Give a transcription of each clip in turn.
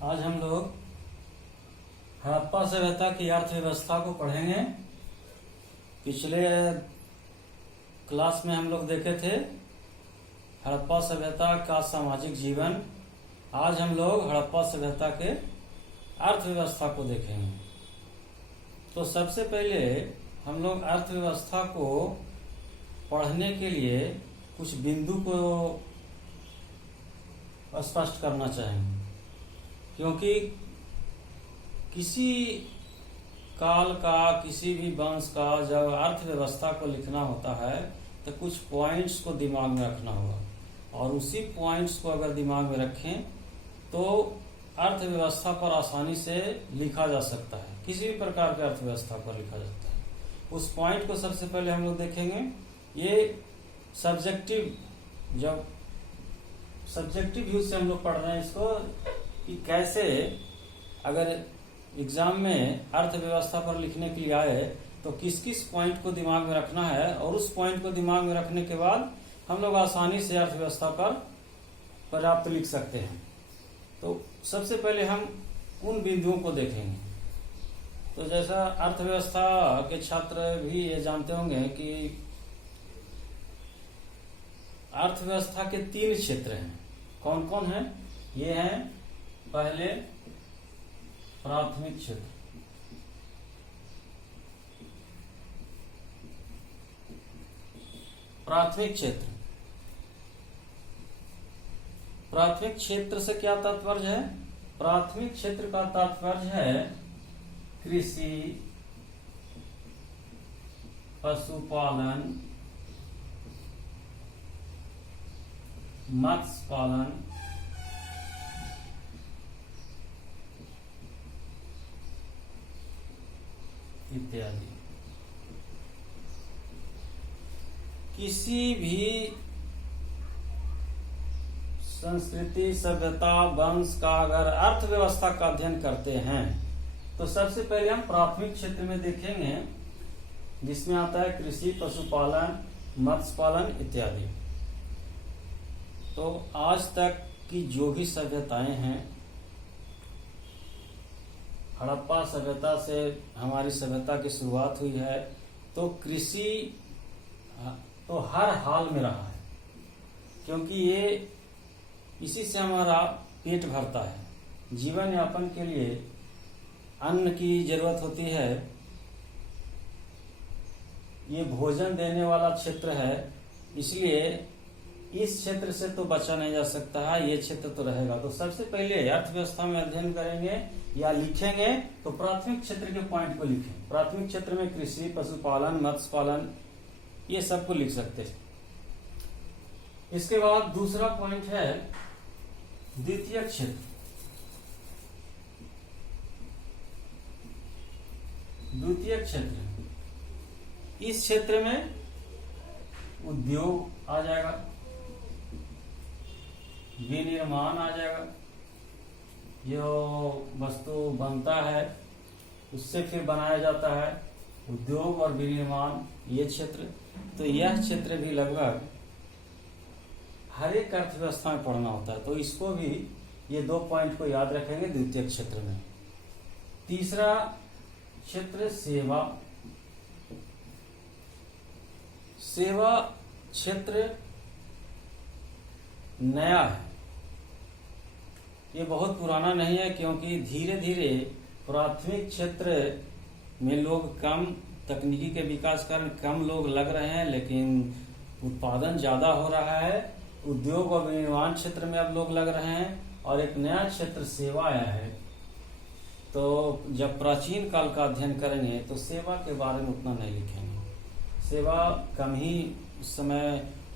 आज हम लोग हड़प्पा सभ्यता की अर्थव्यवस्था को पढ़ेंगे। पिछले क्लास में हम लोग देखे थे हड़प्पा सभ्यता का सामाजिक जीवन। आज हम लोग हड़प्पा सभ्यता के अर्थव्यवस्था को देखेंगे। तो सबसे पहले हम लोग अर्थव्यवस्था को पढ़ने के लिए कुछ बिंदु को स्पष्ट करना चाहेंगे, क्योंकि किसी काल का, किसी भी वंश का जब अर्थव्यवस्था को लिखना होता है तो कुछ पॉइंट्स को दिमाग में रखना होगा, और उसी पॉइंट्स को अगर दिमाग में रखें तो अर्थव्यवस्था पर आसानी से लिखा जा सकता है। किसी भी प्रकार की अर्थव्यवस्था पर लिखा जाता है। उस पॉइंट को सबसे पहले हम लोग देखेंगे। ये सब्जेक्टिव, जब सब्जेक्टिव व्यू से हम लोग पढ़ रहे हैं इसको, कि कैसे अगर एग्जाम में अर्थव्यवस्था पर लिखने के लिए आए तो किस किस पॉइंट को दिमाग में रखना है, और उस पॉइंट को दिमाग में रखने के बाद हम लोग आसानी से अर्थव्यवस्था पर पर्याप्त लिख सकते हैं। तो सबसे पहले हम उन बिंदुओं को देखेंगे। तो जैसा अर्थव्यवस्था के छात्र भी ये जानते होंगे कि अर्थव्यवस्था के 3 क्षेत्र हैं। कौन कौन है? ये हैं पहले प्राथमिक क्षेत्र, प्राथमिक क्षेत्र। प्राथमिक क्षेत्र से क्या तात्पर्य है? प्राथमिक क्षेत्र का तात्पर्य है कृषि, पशुपालन, मत्स्य पालन, इत्यादि। किसी भी संस्कृति, सभ्यता, वंश का अगर अर्थव्यवस्था का अध्ययन करते हैं तो सबसे पहले हम प्राथमिक क्षेत्र में देखेंगे, जिसमें आता है कृषि, पशुपालन, मत्स्य पालन इत्यादि। तो आज तक की जो भी सभ्यताएं हैं, हड़प्पा सभ्यता से हमारी सभ्यता की शुरुआत हुई है, तो कृषि तो हर हाल में रहा है, क्योंकि ये इसी से हमारा पेट भरता है। जीवन यापन के लिए अन्न की जरूरत होती है। ये भोजन देने वाला क्षेत्र है, इसलिए इस क्षेत्र से तो बचा नहीं जा सकता है, ये क्षेत्र तो रहेगा। तो सबसे पहले अर्थव्यवस्था में अध्ययन करेंगे या लिखेंगे तो प्राथमिक क्षेत्र के पॉइंट को लिखें। प्राथमिक क्षेत्र में कृषि, पशुपालन, मत्स्य पालन, ये सबको लिख सकते हैं। इसके बाद दूसरा पॉइंट है द्वितीय क्षेत्र। द्वितीय क्षेत्र, इस क्षेत्र में उद्योग आ जाएगा, विनिर्माण आ जाएगा, जो वस्तु बनता है उससे फिर बनाया जाता है, उद्योग और विनिर्माण, ये क्षेत्र। तो यह क्षेत्र भी लगभग हर एक अर्थव्यवस्था में पढ़ना होता है, तो इसको भी ये 2 पॉइंट को याद रखेंगे द्वितीय क्षेत्र में। तीसरा क्षेत्र सेवा। सेवा क्षेत्र नया है, ये बहुत पुराना नहीं है, क्योंकि धीरे धीरे प्राथमिक क्षेत्र में लोग कम, तकनीकी के विकास कारण कम लोग लग रहे हैं, लेकिन उत्पादन ज्यादा हो रहा है। उद्योग और विनिर्माण क्षेत्र में अब लोग लग रहे हैं, और एक नया क्षेत्र सेवा आया है। तो जब प्राचीन काल का अध्ययन करेंगे तो सेवा के बारे में उतना नहीं लिखेंगे। सेवा कम ही उस समय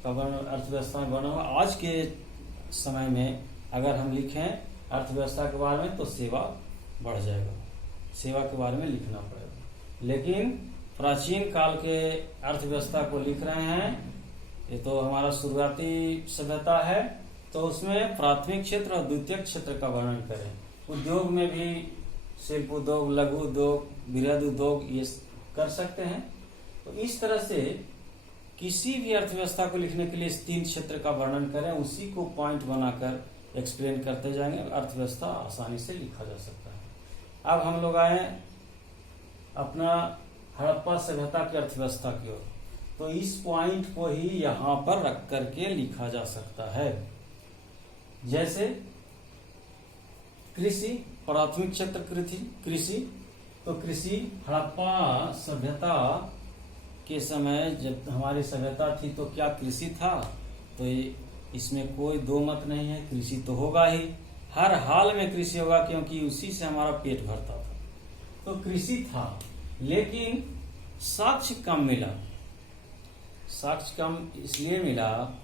अर्थव्यवस्था में बना हुआ। आज के समय में अगर हम लिखें अर्थव्यवस्था के बारे में तो सेवा बढ़ जाएगा, सेवा के बारे में लिखना पड़ेगा। लेकिन प्राचीन काल के अर्थव्यवस्था को लिख रहे हैं, ये तो हमारा शुरुआती सभ्यता है, तो उसमें प्राथमिक क्षेत्र और द्वितीय क्षेत्र का वर्णन करें। उद्योग में भी शिल्प उद्योग, लघु उद्योग, बृहद उद्योग, ये कर सकते हैं। तो इस तरह से किसी भी अर्थव्यवस्था को लिखने के लिए इस 3 क्षेत्र का वर्णन करें, उसी को पॉइंट बनाकर एक्सप्लेन करते जाएंगे, अर्थव्यवस्था आसानी से लिखा जा सकता है। अब हम लोग आए अपना हड़प्पा सभ्यता की अर्थव्यवस्था की ओर, तो इस पॉइंट को ही यहाँ पर रख करके लिखा जा सकता है। जैसे कृषि, प्राथमिक क्षेत्र कृषि, तो कृषि हड़प्पा सभ्यता के समय जब हमारी सभ्यता थी तो क्या कृषि था? तो इसमें कोई दो मत नहीं है, कृषि तो होगा ही, हर हाल में कृषि होगा, क्योंकि उसी से हमारा पेट भरता था। तो कृषि था, लेकिन साक्ष्य कम मिला। साक्ष्य कम इसलिए मिला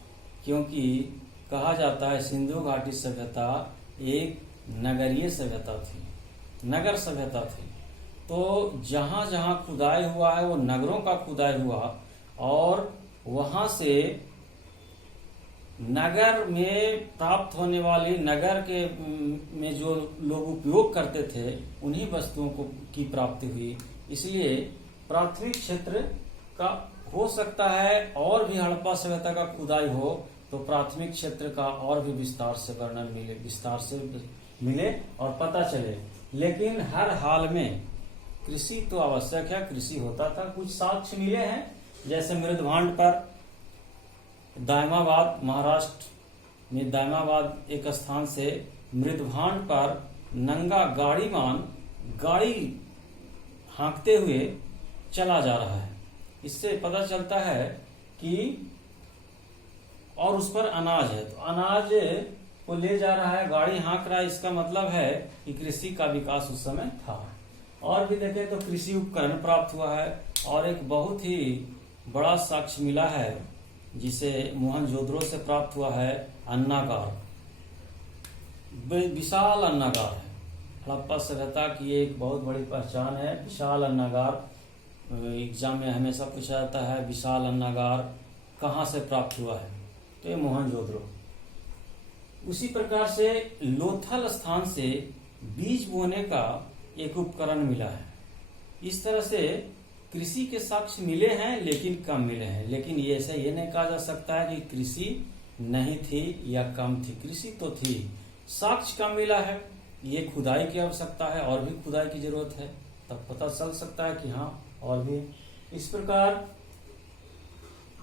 क्योंकि कहा जाता है सिंधु घाटी सभ्यता एक नगरीय सभ्यता थी, नगर सभ्यता थी। तो जहां जहां खुदाई हुआ है वो नगरों का खुदाई हुआ, और वहां से नगर में प्राप्त होने वाली, नगर के में जो लोग उपयोग करते थे उन्हीं वस्तुओं की प्राप्ति हुई। इसलिए प्राथमिक क्षेत्र का हो सकता है और भी हड़प्पा सभ्यता का खुदाई हो तो प्राथमिक क्षेत्र का और भी विस्तार से वर्णन मिले, विस्तार से मिले और पता चले। लेकिन हर हाल में कृषि तो आवश्यक है, कृषि होता था। कुछ साक्ष्य मिले हैं, जैसे मृदभांड पर दायमाबाद, महाराष्ट्र में दायमाबाद एक स्थान से मृदभांड पर नंगा गाड़ीमान गाड़ी हाँकते हुए चला जा रहा है। इससे पता चलता है कि, और उस पर अनाज है, तो अनाज को ले जा रहा है, गाड़ी हाँक रहा है, इसका मतलब है कि कृषि का विकास उस समय था। और भी देखें तो कृषि उपकरण प्राप्त हुआ है, और एक बहुत ही बड़ा साक्ष्य मिला है जिसे मोहनजोदड़ो से प्राप्त हुआ है, अन्नागार। विशाल अन्नागार है, हड़प्पा सभ्यता की एक बहुत बड़ी पहचान है, विशाल अन्नागार। एग्जाम में हमेशा पूछा जाता है विशाल अन्नागार कहाँ से प्राप्त हुआ है, तो ये मोहनजोदड़ो। उसी प्रकार से लोथल स्थान से बीज बोने का एक उपकरण मिला है। इस तरह से कृषि के साक्ष्य मिले हैं लेकिन कम मिले हैं। लेकिन ये ऐसा ये नहीं कहा जा सकता है कि कृषि नहीं थी या कम थी, कृषि तो थी, साक्ष्य कम मिला है। ये खुदाई की आवश्यकता है, और भी खुदाई की जरूरत है, तब पता चल सकता है कि हाँ और भी। इस प्रकार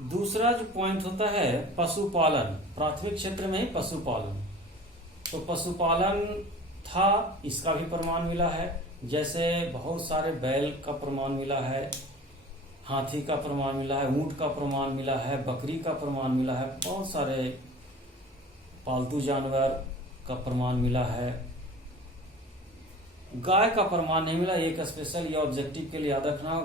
दूसरा जो पॉइंट होता है पशुपालन, प्राथमिक क्षेत्र में ही पशुपालन। तो पशुपालन था, इसका भी प्रमाण मिला है। जैसे बहुत सारे बैल का प्रमाण मिला है, हाथी का प्रमाण मिला है, ऊंट का प्रमाण मिला है, बकरी का प्रमाण मिला है, बहुत सारे पालतू जानवर का प्रमाण मिला है। गाय का प्रमाण नहीं मिला, एक स्पेशल या ऑब्जेक्टिव के लिए याद रखना,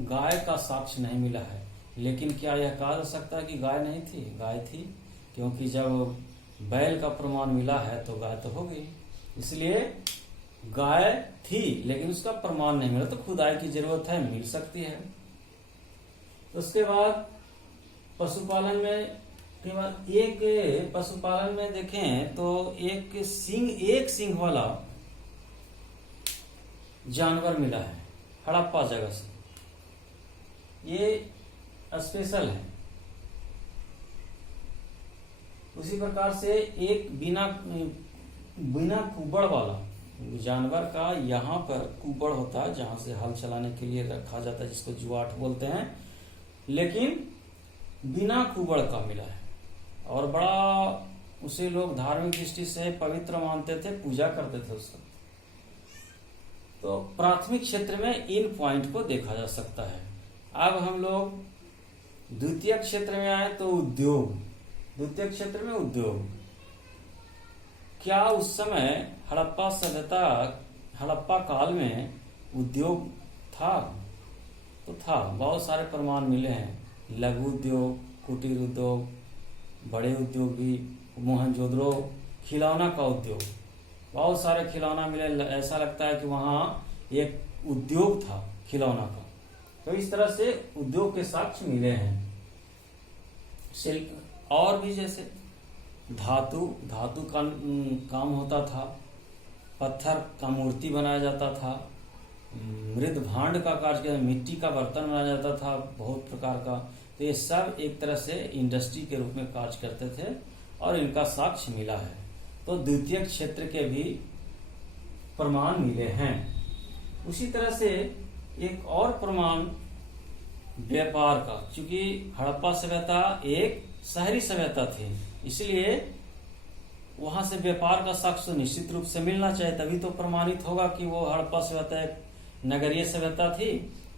गाय का साक्ष्य नहीं मिला है। लेकिन क्या यह कहा जा सकता है कि गाय नहीं थी? गाय थी, क्योंकि जब बैल का प्रमाण मिला है तो गाय तो हो गई। इसलिए गाय थी लेकिन उसका प्रमाण नहीं मिला, तो खुदाई की जरूरत है, मिल सकती है। उसके बाद पशुपालन में एक पशुपालन में देखें तो एक सिंग वाला जानवर मिला है हड़प्पा जगह से, ये स्पेशल है। उसी प्रकार से एक बिना कुबड़ वाला जानवर का यहाँ पर कुबड़ होता है, जहां से हल चलाने के लिए रखा जाता है, जिसको जुआट बोलते हैं, लेकिन बिना कुबड़ का मिला है। और बड़ा उसे लोग धार्मिक दृष्टि से पवित्र मानते थे, पूजा करते थे उसका। तो प्राथमिक क्षेत्र में इन पॉइंट को देखा जा सकता है। अब हम लोग द्वितीय क्षेत्र में आए तो उद्योग। द्वितीय क्षेत्र में उद्योग, क्या उस समय हड़प्पा काल में उद्योग था? तो था, बहुत सारे प्रमाण मिले हैं। लघु उद्योग, कुटीर उद्योग, बड़े उद्योग भी, मोहनजोदड़ो, खिलौना का उद्योग, बहुत सारे खिलौना मिले। ऐसा लगता है कि वहां एक उद्योग था खिलौना का। तो इस तरह से उद्योग के साक्ष्य मिले हैं। और भी जैसे धातु का काम होता था, पत्थर का मूर्ति बनाया जाता था, मृद भांड का कार्य, मिट्टी का बर्तन बनाया जाता था बहुत प्रकार का। तो ये सब एक तरह से इंडस्ट्री के रूप में कार्य करते थे और इनका साक्ष्य मिला है। तो द्वितीयक क्षेत्र के भी प्रमाण मिले हैं। उसी तरह से एक और प्रमाण व्यापार का, क्योंकि हड़प्पा सभ्यता एक शहरी सभ्यता थी, इसलिए वहां से व्यापार का साक्ष्य तो निश्चित रूप से मिलना चाहिए, तभी तो प्रमाणित होगा कि वो हड़प्पा सभ्यता एक नगरीय सभ्यता थी।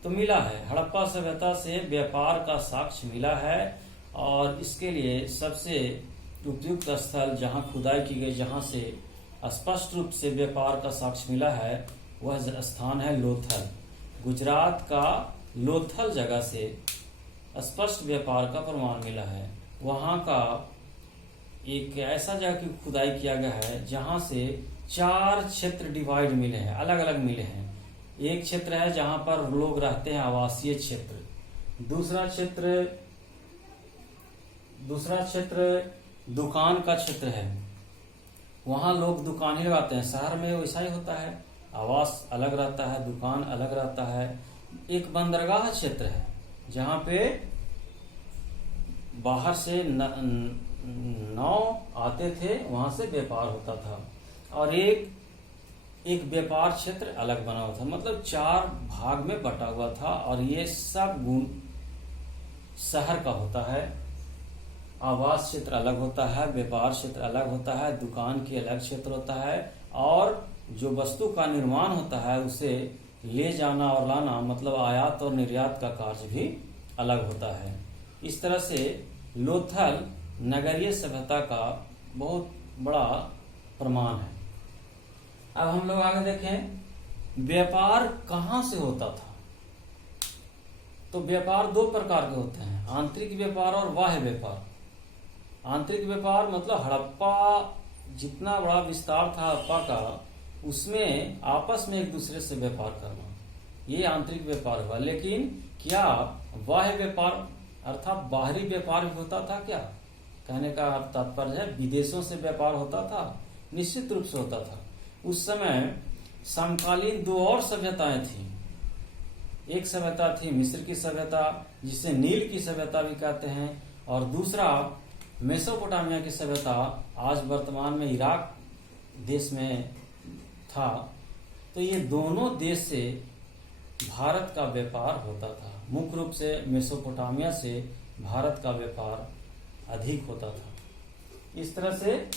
तो मिला है, हड़प्पा सभ्यता से व्यापार का साक्ष्य मिला है, और इसके लिए सबसे उपयुक्त स्थल जहां खुदाई की गई, जहां से स्पष्ट रूप से व्यापार का साक्ष्य मिला है, वह स्थान है लोथल। गुजरात का लोथल जगह से स्पष्ट व्यापार का प्रमाण मिला है। वहां का एक ऐसा जगह की खुदाई किया गया है जहां से 4 क्षेत्र डिवाइड मिले हैं, अलग अलग मिले हैं। एक क्षेत्र है जहां पर लोग रहते हैं, आवासीय क्षेत्र। दूसरा क्षेत्र दुकान का क्षेत्र है, वहां लोग दुकान ही लगाते हैं। शहर में वैसा ही होता है, आवास अलग रहता है, दुकान अलग रहता है। एक बंदरगाह क्षेत्र है जहां पे बाहर से नाव आते थे, वहां से व्यापार होता था। और एक व्यापार क्षेत्र अलग बना हुआ था, मतलब 4 भाग में बटा हुआ था। और ये सब गुण शहर का होता है। आवास क्षेत्र अलग होता है, व्यापार क्षेत्र अलग होता है, दुकान की अलग क्षेत्र होता है, और जो वस्तु का निर्माण होता है उसे ले जाना और लाना, मतलब आयात और निर्यात का कार्य भी अलग होता है। इस तरह से लोथल नगरीय सभ्यता का बहुत बड़ा प्रमाण है। अब हम लोग आगे देखें, व्यापार कहाँ से होता था। तो व्यापार 2 प्रकार के होते हैं, आंतरिक व्यापार और बाह्य व्यापार। आंतरिक व्यापार मतलब हड़प्पा जितना बड़ा विस्तार था हड़प्पा का, उसमें आपस में एक दूसरे से व्यापार करना, ये आंतरिक व्यापार हुआ। लेकिन क्या बाह्य व्यापार अर्थात बाहरी व्यापार भी होता था क्या? कहने का तात्पर्य है विदेशों से व्यापार होता था, निश्चित रूप से होता था। उस समय समकालीन 2 और सभ्यताएं थी। एक सभ्यता थी मिस्र की सभ्यता, जिसे नील की सभ्यता भी कहते हैं, और दूसरा मेसोपोटामिया की सभ्यता, आज वर्तमान में इराक देश में था। तो ये दोनों देश से भारत का व्यापार होता था। मुख्य रूप से मेसोपोटामिया से भारत का व्यापार अधिक होता था। इस तरह से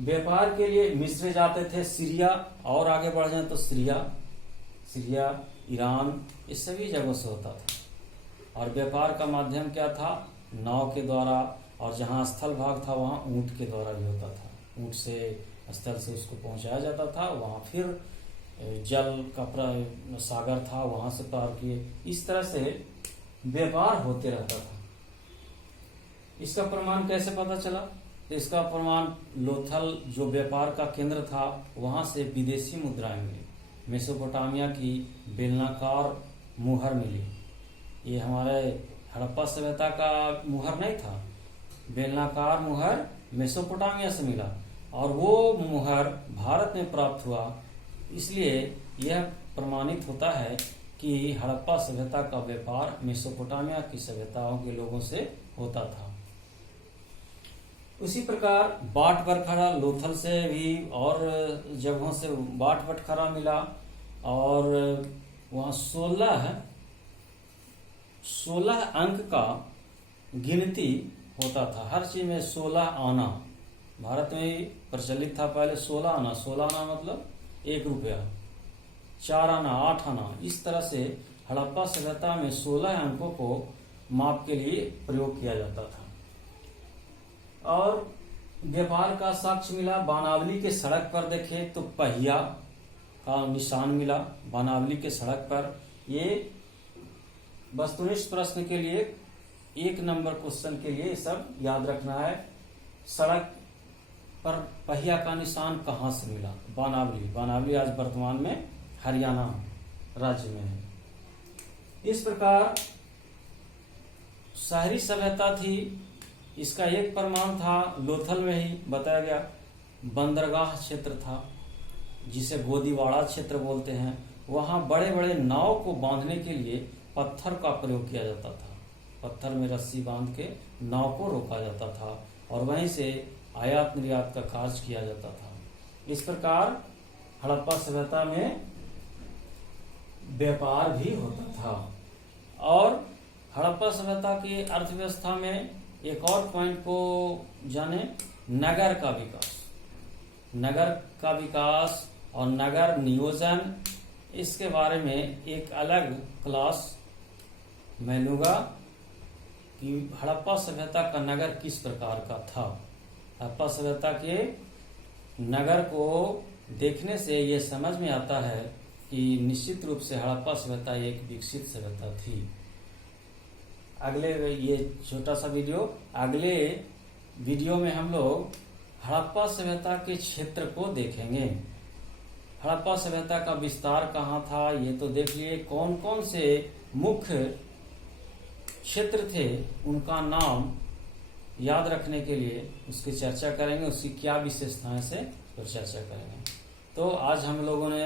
व्यापार के लिए मिस्र जाते थे, सीरिया, और आगे बढ़ जाए तो सीरिया, ईरान, इस सभी जगहों से होता था। और व्यापार का माध्यम क्या था? नाव के द्वारा, और जहां स्थल भाग था वहां ऊंट के द्वारा भी होता था। ऊंट से स्थल से उसको पहुंचाया जाता था, वहां फिर जल का सागर था, वहां से पार किए। इस तरह से व्यापार होते रहता था। इसका प्रमाण कैसे पता चला? तो इसका प्रमाण लोथल जो व्यापार का केंद्र था, वहां से विदेशी मुद्राएं मिली। मेसोपोटामिया की बेलनाकार मुहर मिली। ये हमारे हड़प्पा सभ्यता का मुहर नहीं था, बेलनाकार मुहर मेसोपोटामिया से मिला, और वो मुहर भारत में प्राप्त हुआ। इसलिए यह प्रमाणित होता है कि हड़प्पा सभ्यता का व्यापार मेसोपोटामिया की सभ्यताओं के लोगों से होता था। उसी प्रकार बाट बटखरा लोथल से भी और जगहों से बाट बटखरा मिला, और वहां 16 अंक का गिनती होता था। हर चीज में 16 आना, भारत में ही प्रचलित था पहले 16 आना। 16 आना मतलब 1 रुपया, 4 आना, 8 आना। इस तरह से हड़प्पा सभ्यता में 16 अंकों को माप के लिए प्रयोग किया जाता था। और व्यापार का साक्ष्य मिला बानावली के सड़क पर। देखे तो पहिया का निशान मिला बानावली के सड़क पर। ये वस्तुनिष्ठ प्रश्न के लिए 1 नंबर क्वेश्चन के लिए सब याद रखना है। सड़क पर पहिया का निशान कहाँ से मिला? बानावली आज वर्तमान में हरियाणा राज्य में है। इस प्रकार शहरी सभ्यता थी। इसका एक प्रमाण था लोथल में ही बताया गया, बंदरगाह क्षेत्र था जिसे गोदीवाड़ा क्षेत्र बोलते हैं। वहां बड़े बड़े नाव को बांधने के लिए पत्थर का प्रयोग किया जाता था। पत्थर में रस्सी बांध के नाव को रोका जाता था, और वहीं से आयात निर्यात का कार्य किया जाता था। इस प्रकार हड़प्पा सभ्यता में व्यापार भी होता था। और हड़प्पा सभ्यता की अर्थव्यवस्था में एक और पॉइंट को जाने, नगर का विकास। नगर का विकास और नगर नियोजन, इसके बारे में एक अलग क्लास मैं लूंगा कि हड़प्पा सभ्यता का नगर किस प्रकार का था। हड़प्पा सभ्यता के नगर को देखने से ये समझ में आता है कि निश्चित रूप से हड़प्पा सभ्यता एक विकसित सभ्यता थी। अगले ये छोटा सा वीडियो, अगले वीडियो में हम लोग हड़प्पा सभ्यता के क्षेत्र को देखेंगे। हड़प्पा सभ्यता का विस्तार कहाँ था ये तो देख लिए। कौन कौन से मुख्य क्षेत्र थे, उनका नाम याद रखने के लिए उसकी चर्चा करेंगे, उसकी क्या विशेषताएं से तो चर्चा करेंगे। तो आज हम लोगों ने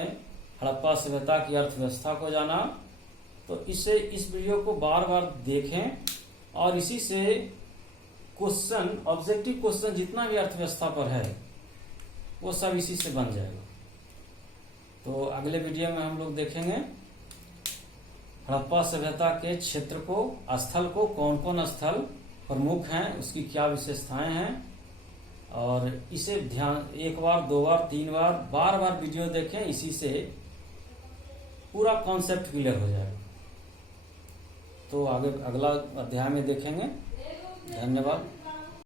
हड़प्पा सभ्यता की अर्थव्यवस्था को जाना। तो इसे इस वीडियो को बार बार देखें और इसी से क्वेश्चन, ऑब्जेक्टिव क्वेश्चन जितना भी अर्थव्यवस्था पर है वो सब इसी से बन जाएगा। तो अगले वीडियो में हम लोग देखेंगे हड़प्पा सभ्यता के क्षेत्र को, स्थल को, कौन कौन स्थल प्रमुख हैं, उसकी क्या विशेषताएं हैं। और इसे ध्यान एक बार, दो बार, तीन बार, बार बार वीडियो देखें, इसी से पूरा कॉन्सेप्ट क्लियर हो जाएगा। तो आगे अगला अध्याय में देखेंगे। धन्यवाद।